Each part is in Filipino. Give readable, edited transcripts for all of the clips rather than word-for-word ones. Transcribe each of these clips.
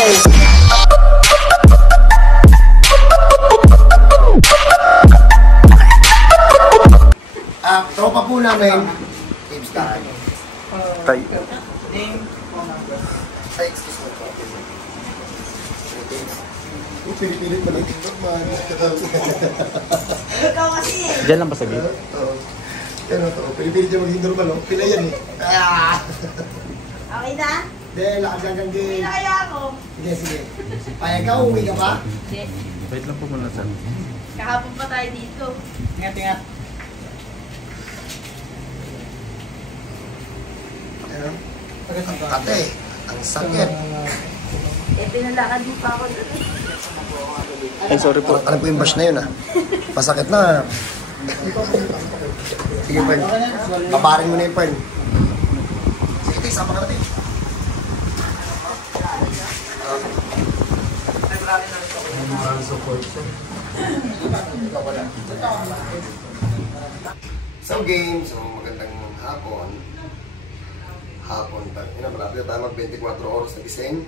Tropa po namin. Team Star. Tay. Ay, excuse me po. Pinipilit pa lang TikTok man. Ikaw kasi eh. Diyan lang ba sa gate? Oo. Yan o to. Pinipilit niya maging normal o. Pila yan eh. Okay na? Hindi, lakad hanggang Hindi din. na kaya ako. Sige, sige. Payag ka, uwi ka pa? Hindi. Wait lang po muna sir. Kahapon pa tayo dito. Ingat. Ano? Ate, ang sakit. Eh, pinalakad mo pa ako doon eh. Ay, sorry po. Ano po yung bash na yun ah? Masakit na. Sige, Pern. Paparin mo na yung Pern. Sige, Tay, sama ka natin. So, game. So, magandang hapon. Malapit na tayo mag 24 oras na gising.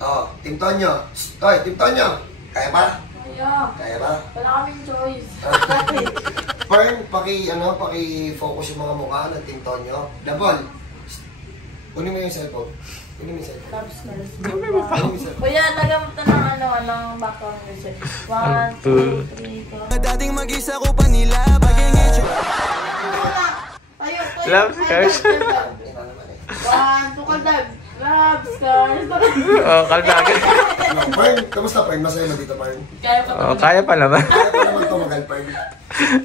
Oh, Team Tonyo. Hoy, Team Tonyo. Kaya ba? Kaya ba? Wala kaming choice. Pern, paki-focus yung mga mukha ng Team Tonyo. Dabol. Kunin mo yung cellphone. Kunin mo yung cellphone. Kunin mo yung cellphone. Kuya, tagamot na ng background music. 1, 2, 3, 4. Dating mag-isa ko pa nila pag-ingit. Tayo, Love scars. 1, 2, kaldag. Love scars. Oh, kaldagan. Pern, kamusta Pern? Masaya mo dito, Pern? Kaya pa Oh, kaya pa naman. Kaya pa naman tumagal, Pern.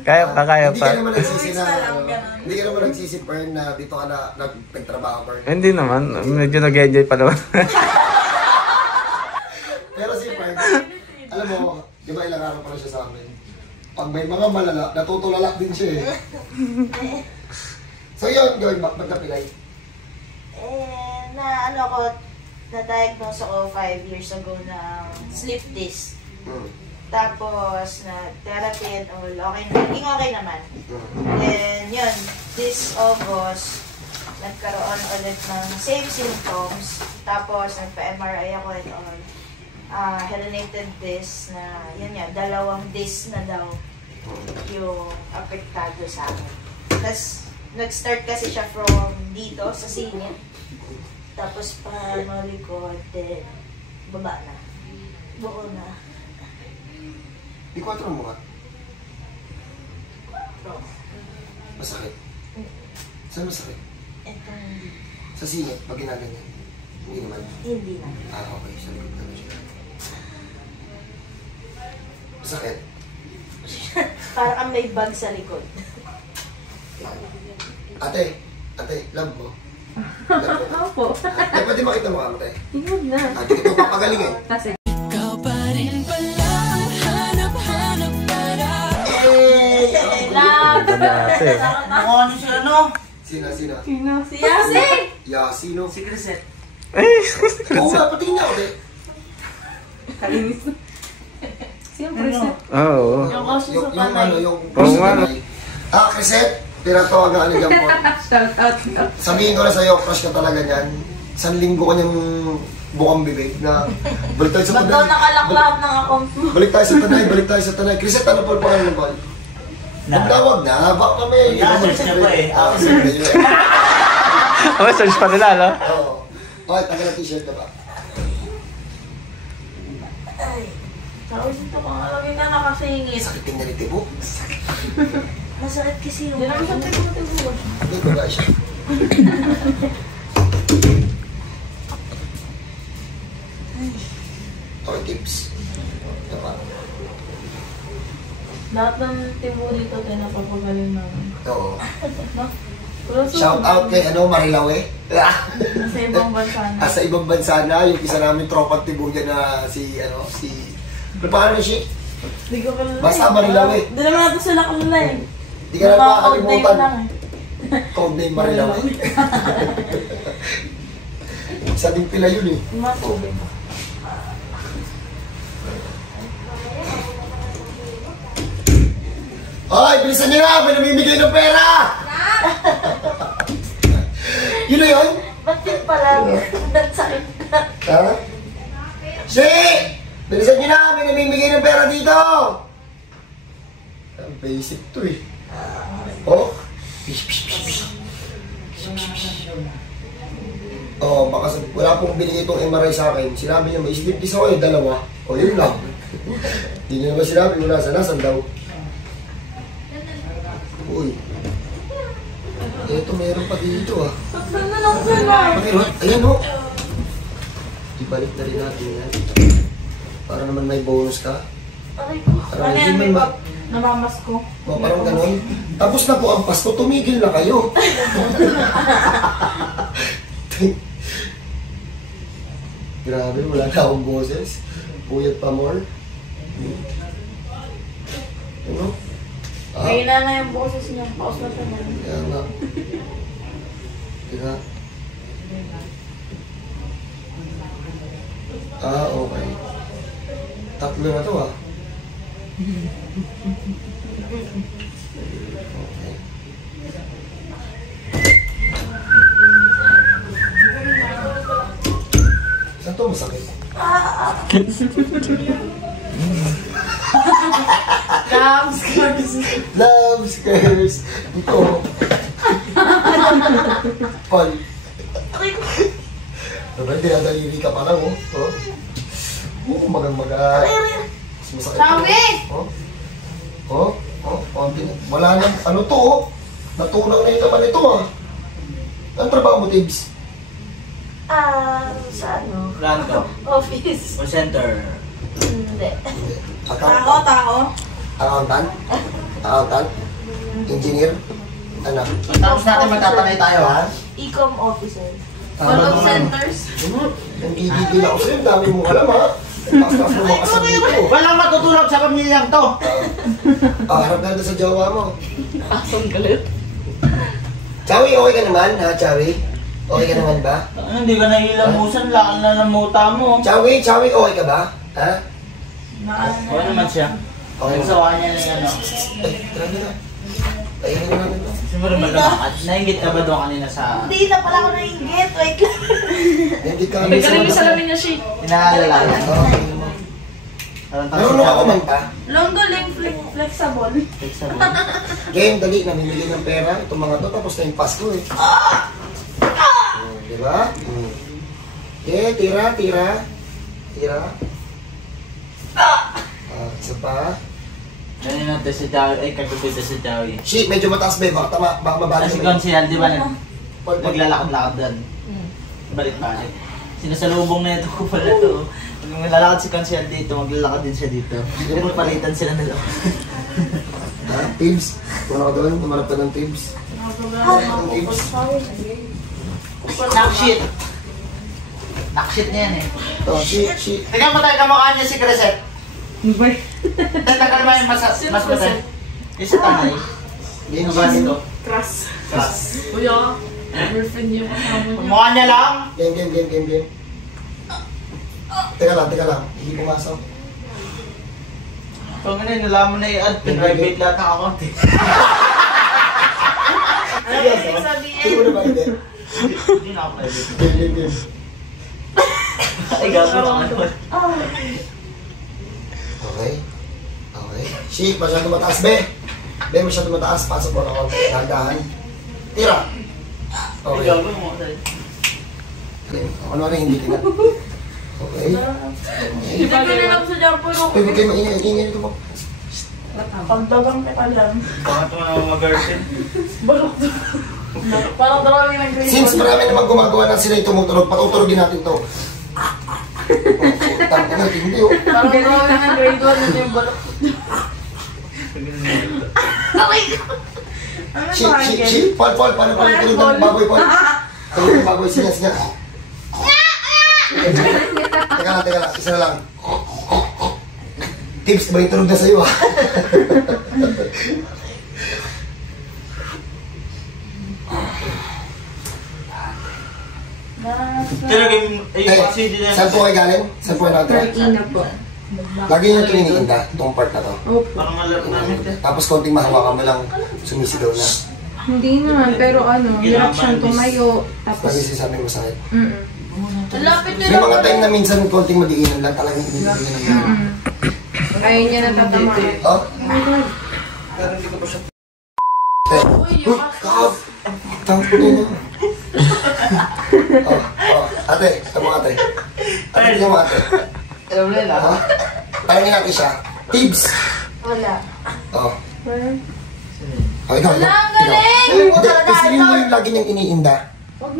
Kaya pa. Hindi ka naman nagsisi na, ganun. hindi ka naman nagsisi, Pern, na dito ka na nagtrabaho, Pern. Hindi naman. Medyo nag-enjoy pa naman. Pero si Pern, alam mo, di ba ilang araw pa na siya sa amin? Pag may mga malala, natutulala din siya eh. So yun, gawin, magkapilay. Na-diagnose ako 5 years ago ng sleep disc. Tapos, na-therapy and all, naging okay naman. Then, yun, this August, nagkaroon ulit ng same symptoms. Tapos, nagpa-MRI ako and all. Herniated disc na, yun yan, 2 disc na daw yung apektado sa akin. Tapos, nag-start kasi siya from dito, sa singit. Tapos pa likod, then baba na. Buo na. Di 4 mo ka? Masakit? Saan masakit? Itong Sa singit, pag ginaganyan. Hindi naman. hindi na. Okay. Sa likod na siya. Masakit? Parang may bag sa likod. Ate, love mo. Opo. Pwede makita mo ka, ate. Huwag na. Ate, ito papagaling eh. Kasi. Ikaw pa rin pala, hanap-hanap para. Love! Ate. Ano sila no? Sina? Si Yasi! Sino? Si Crisette. Oo nga, patingin niya, ate. Kalinis. Siyempre, Oo. yung kaso sa Yung panay. yung Oo nga. Crisette, pinatawagan ka ni Jampon. Shout out na. Sabihin ko na sa'yo, crush ka talaga niyan. 1 linggo ka niyang bukang bibig na balik tayo sa Ba't daw tanay. nakalak lahat ng account mo? Balik tayo sa tanay. Crisette, ano po pa ng ball? Magtawag na, baka kami. search niya pa eh. Oh, search pa nila, no? Oo. Okay, tagal na t-shirt na ba? Ay, tapos ito kung alawin ka nakasingit. Sakit din na rin, tibo. Masakit kasi yung... Hindi naman siya tibo-tibo. Hindi ko ba siya? Okay, tips. Ito pa. Lahat ng tibo dito tayo napapagaling namin. Oo. No? Shout out kay Marilawe. Sa ibang bansa na. Sa ibang bansa na, yung isa namin tropang tibo dyan na si... Ano pa siya? Hindi ko kalala. Basta Marilawe. Hindi naman natin sila kalala eh. Hindi ka na nakakalimutan. lang eh. Code name Marilawe. Isa din pila yun eh. Matubig. Ay, bilisan niyo na! May namimigay ng pera! Yun na yun? Ba't Yun pala. Nagsakit na. Ha? Si! Bilisan nyo na! May namimigay ng pera dito! Ang basic to eh. Oh? Pish, pish, pish, pish. Oh, baka wala pong binigay itong MRI sa akin. Sinabi niya, may slip disc ako eh, dalawa. O, yun lang. Hindi niya naman sinabi kung nasan daw. Uy. Ito, meron pa dito ah. Ayan o. Ibalik na rin natin yan. Para naman may bonus ka. Aray ko. Ano yan, may namamas ko. O, parang ganun. Tapos na po ang Pasko, tumigil na kayo. Grabe, wala na akong boses. Puyat pa more. Ano? Ngayon na yung boses niya. Paus na siya na. Kaya nga. Teka. Okay. Tatlo na to ah. Okay. Saan to masakit? Love scares. Ito. Paul. Diba, dinadaliri ka pa lang, oh. Magang-maga. Masakit. Sabi! Wala nang, ano to, oh. Natulang na yung naman ito, ah. Ang trabaho mo, Tibbs? Sa ano? Ranto. Office. O center. Hindi. Tao? Accountant? Accountant? Engineer? Ano? Tapos natin magtatanay tayo, ha? E-com officer. Call centers. Nagigigil ako sa'yo. Dami mong alam, ha? Takas mo makasal dito. Walang matutulog sa pamilyang to. Harap na doon sa jowa mo. Asong galit. Chawi, okay ka naman, ha, Chawi? Okay ka naman ba? Hindi ka nahilamusan, lakal na ng muta mo. Chawi, okay ka ba? Ha? Okay naman siya. Okay naman. Nagsawa niya na yung ano. Ay, grabe na. Paingin na natin. Siguro ba lumakad? Nainggit ka ba doon kanina sa... Hindi na pala ako nainggit. Wait lang. Hindi ka May galing yung salamin niya, Shi. Inaalala niya. Marunong ako man pa. Longgoling flexible. Game, dali, namimili ng pera. Itong mga to, tapos na yung Pasko eh. Diba? Okay, tira. Isa pa. Ganyan natin si Jawi. Ay, kagupit si Jawi. Shit, medyo mataas ba? Baka mabalik Kasi mo. Consial, di ba? Naglalakad-lakad doon. Balik-balik. Sinasalubong na ito ko pala ito. Pag maglalakad si Consial dito, maglalakad din siya dito. Yung palitan sila nila. Ha? Tibbs? Kung ako doon, tumarap ka ng Tibbs. Ng Tibbs. Knockshit. Knockshit niya yan eh. Oh, shit. Tingnan mo tayo kamukha niya si Crescent. Tagal naman yung mas matay. Yung sa tanay. Game, Ang base ko. Crush. Crush. Kuya, girlfriend niya kasama niya. Mukha niya lang. Game. Teka lang. Hindi pumasok. Pag ano, nalaman na i-add, private lahat ng account eh. Ano yung sabihin? Hindi mo na ba hindi? Hindi na ako private. Game. Ay, gagawin ako naman. Okay. Shit, masyado mataas, be. Be, masyado mataas. Pasok mo na ako. Dahan-dahan. Tira. Ay, Okay. gagawin mo. Ano na hindi tingnan. Okay. Hindi pa rin lang sa Japan ako. Uy, huwag kayo maingay nito mo. Pagdagang ka lang. Bakit mo na mga virgin? Balok doon. Parang dalawang nag-grade. Since marami naman gumagawa ng sila yung tumutunog, patuturogin natin to. Tangka na, hindi oh. Parang dalawang nag-grade 1 na yung balok. Shit. Paul, paano tulog ng baboy, Paul? Tulog ng baboy, siya. Teka lang, isa na lang. Tips, ba yung tulog na sa'yo ah? Tinagin, ay, CD na. Saan po kayo galing? Saan po kayo nakatira? Ina po. Lagi nyo ito iniinda, itong part na to. Opo. Parang malap namin. Tapos konting mahawakan mo lang, sumisigaw na. Hindi naman, pero ano, hirap siyang tumayo. Lagi Tapos, sinasabi mo masakit. Ang lapit May nila. mga time na minsan konting mag-iinom lang talagang iniinom. ayaw niya natatamaan. Oh? Pero hindi ko pa siya. Uy, kakap! Tangko nyo. Ate, ito mo ate. Ate, ito mo ate. Alam mo nila? Ha? Talangin natin siya. Tips! Wala. Oh. Oh, ikaw, Wala, ang ikaw. galing! Hindi, kasi mo yung lagi niyang iniinda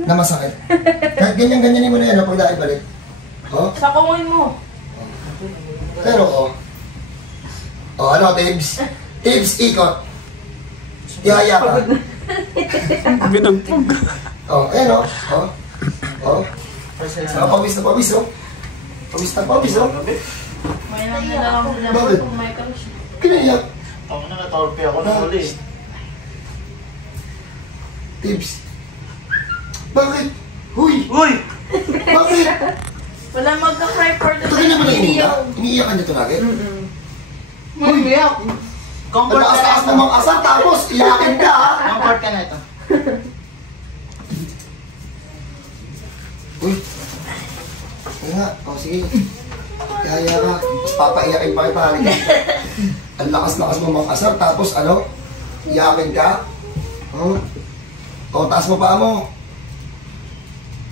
na masakit. Kahit ganyan-ganyanin mo na yan, pag naibalik. Oh? Sakungin mo. Pero, oh. Oh, ano, Tibbs? Tibbs, ikot. Ihaya ka. Binampog. Oh, ayan, oh. Oh. Oh. Pawis na pawis, oh. Pawis na pawis, oh. May lang Bakit? kung may kalos. Kinaiyak. Ako na natorpe ako na uli. Tibbs. Bakit? Huy! Uy! Bakit? Wala magka-cry for the Ito ganyan mo na iniiyak? Iniiyakan niya ito lagi? Hindi ako. Ang Comfort ka na lakas-lakas ito. namang asal, tapos iyakin ka, ha? Comfort ka na ito. Uy. Sige nga. O, sige. Ihaya ka. Tapos papaiyakin pa kita. Halika. Ang lakas-lakas mo mga asal, tapos ano? Iyakin ka. Oh. O, taas mo pa mo.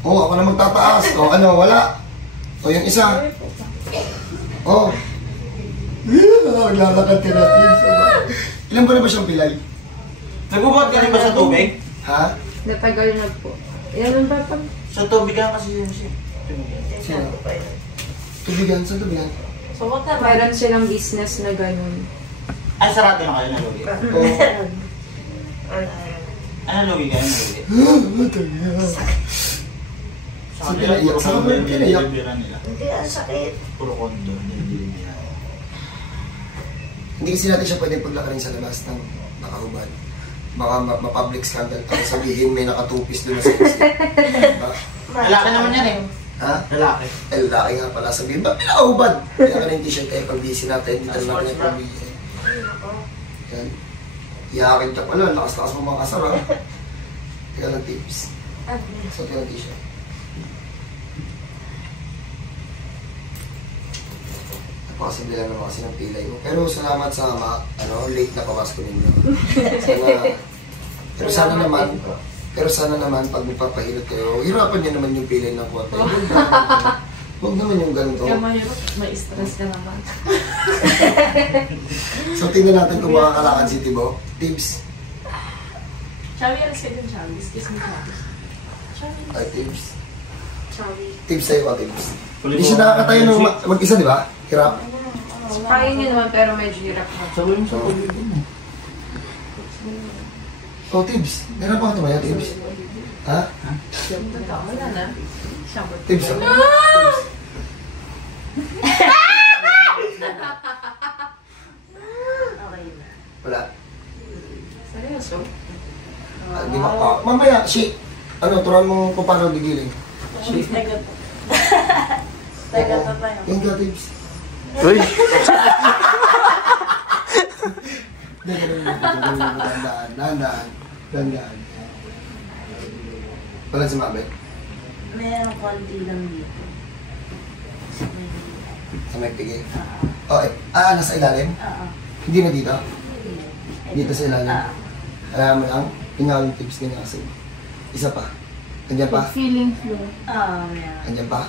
O, ako na magtataas. O, ano, wala. O, yung isa. O. Naglalakad ka na, Tibbs. Ilan ba na ba siyang pilay? Nagbubuhat ka rin ba sa tubig? Ha? Natagal na po. Yan ang pag Sa tubig ka kasi yun siya. Sino? Tubigan, saan tubigan? So what naman? Mayroon silang business na ganun. Ay, sarado na kayo na lugi. Oo. Ano lugi kayo na lugi? Sa Sa kanila, pinaiyak. puro Sa kondo kanila yung pinaiyak. dinideliveran nila. Hindi, ang sakit. Puro kondo yung dinideliveran. Hindi kasi natin siya pwedeng paglakarin sa labas ng nakahubad. Baka ma-public scandal tayo sabihin may nakatupis doon sa kasi. Diba? Lalaki naman yan eh. Ha? Lalaki. Eh, lalaki nga pala sabihin, ba't may nakahubad? Kaya ka na yung t-shirt kayo pag busy natin, dito na natin yung pag-busy. Yan. Iyakin ka pala, lakas-lakas mo mga kasar, ha? Teka lang tips. So, teka lang t-shirt. Napakasibli lang naman kasi ng pilay mo. Pero salamat sa late na pawas ko ninyo. Pero sana naman, pag magpapahilot kayo, hirapan niyo naman yung pilay ng kuwate. Huwag naman yung ganito. Kaya mahirap, may stress ka naman. So, tingnan natin kung makakalakad si Tibo. Tips. Chawi, alas ka dyan, Chawi. Excuse me, Chawi. Ay, tips. Chawi. Tips sa'yo ka, tips. Hindi siya nakakatayo ng mag-isa, di ba? Hirap. Kaya niya naman, pero medyo hirap na. Sabihin sa tubig mo. Oh, tips. Meron pa ka tumaya, tips? Ha? Wala na. Tips. Wala. Seryoso? Di ba? Mamaya, turuan mo kung paano digiling. Taga pa tayo. Yan ka, tips. Uy! Dandaan. Wala si Mabel. Mayroong konti lang dito. Sa may pigi. Nasa ilalim? Oo. Hindi na dito? Dito sa ilalim. Alam mo lang, pinawin tips ganyan kasi. Isa pa. Andyan pa? Feeling flow. Oo, meron. Andyan pa?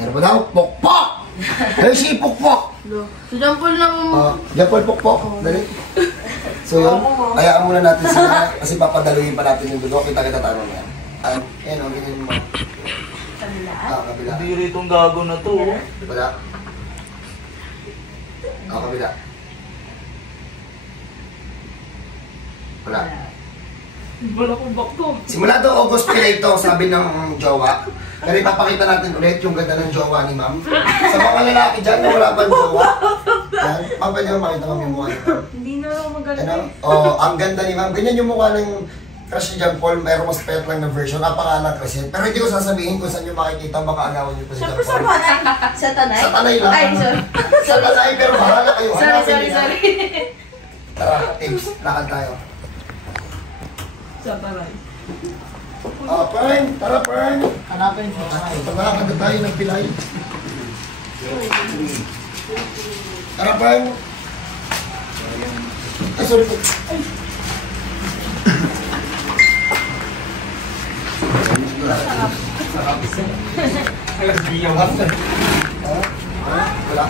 Meron pa daw. Pokpok! Dali si Pokpok! So, Jampol lang Diyan po Pokpok. Dali. So yun, hayaan muna natin sila kasi papadaluhin pa natin yung dugo. Kita-kita tayo mo yan. Ayan, ganyan mo. Kabilaan. Kabila. Hindi rin itong gago na to. Oh. Wala. Kabila. Wala. Wala kong bakto. Simula daw August pilay ito, sabi ng jowa. Pero ipapakita natin ulit yung ganda ng jowa ni ma'am. Sa mga lalaki dyan na wala pang jowa. Yan, papa niyo makita kami yung mukha nito. Hindi na ako maganda. Ano? Ang ganda ni ma'am. Ganyan yung mukha ng crush ni John Paul. Mayroong mas pet lang na version. Napakalang crush yan. Pero hindi ko sasabihin kung saan yung makikita. Baka agawan niyo pa si John Siyempre sa Paul. tanay. Sa tanay? Sa tanay lang. Ay, sorry. Sa tanay, pero bahala kayo. Hanapin niyo yan. Sorry. Tara, tips. Lakad tayo. Sa paray. Pern, tara Pern. Hanapin siya. Pagkakagad tayo ng pilay. Tara Pern. Ay, sorry po. Ay. Wala.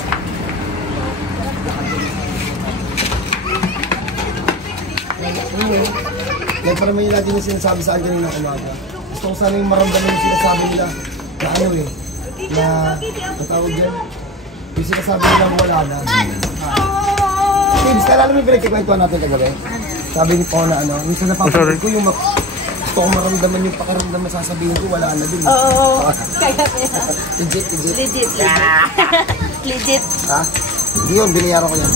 Yan para may lagi yung sinasabi sa akin kanina umaga. Gusto ko sana yung maramdaman yung sinasabi nila na ano eh, na natawag dyan. Yung sinasabi nila wala na. Tips, nalala mo yung pinagkikwentuhan natin kagabi? Sabi ni Pao na ano, minsan napapansin ko yung gusto ko maramdaman yung pakiramdam na sasabihin ko, wala na din. Oo. Kaya Legit. Legit. Legit. Ha? Hindi yun, binayaran ko yan.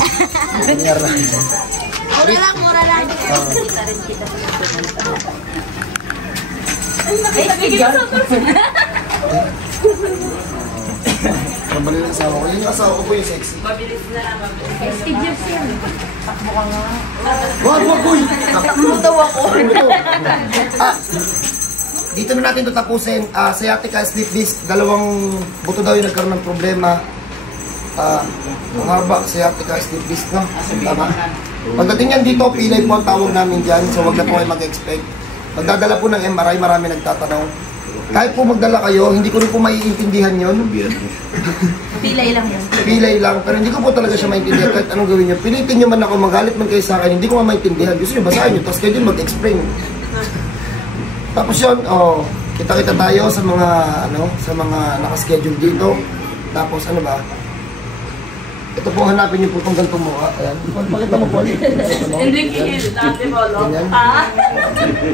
Binayaran na. Mura lang. Kita rin kita sa Kabali ng asawa ko. Yun yung asawa ko po yung sexy. Mabilis na lang. Schedules yan. Takbo ka nga. Wag, uy! Luto ako. Dito na natin ito tapusin. Sciatica, slip disc, dalawang buto daw yung nagkaroon ng problema. Ang haba, sciatica, slip disc, no? Tama? Pagdating yan dito, pilay po ang tawag namin dyan, so wag na po kayo mag-expect. Magdadala po ng MRI, marami nagtatanong. Kahit po magdala kayo, hindi ko rin po maiintindihan yun. Pilay lang yun. Pilay lang, pero hindi ko po talaga siya maintindihan kahit anong gawin nyo. Pilitin nyo man ako, magalit man kayo sa akin, hindi ko nga maintindihan. Gusto nyo, basahin nyo, tapos kayo din mag-explain. Tapos yun, kita-kita tayo sa mga, sa mga nakaschedule dito. Tapos ano ba? Ito po, hanapin niyo po itong ganitong mukha. Ayan. Pakita mo po. Enrique Hill, dati mo, no? Ganyan.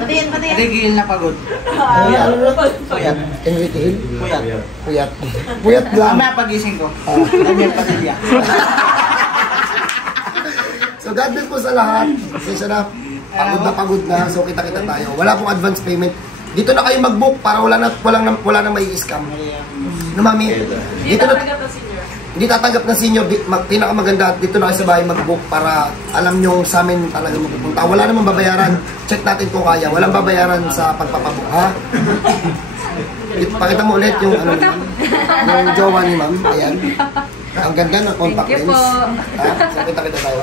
Patingin. Enrique Hill na pagod. Ano na? Puyat. Enrique Hill? Puyat. Puyat lang. Mamaya pagising ko. Daniel Padilla. So God bless po sa lahat. Pasensya na. Pagod na. So kita-kita tayo. Wala pong advance payment. Dito na kayo mag-book para wala na may scam. No, mami? Dito na. Hindi tatanggap ng senior, pinakamaganda, dito na kayo sa bahay mag-book para alam nyo sa amin talaga mapupunta. Wala namang babayaran, check natin kung kaya. Walang babayaran sa pagpapabook, ha? Pakita mo ulit yung yung jowa ni ma'am. Ayan. Ang ganda ng contact lens. Ha? So, kita tayo.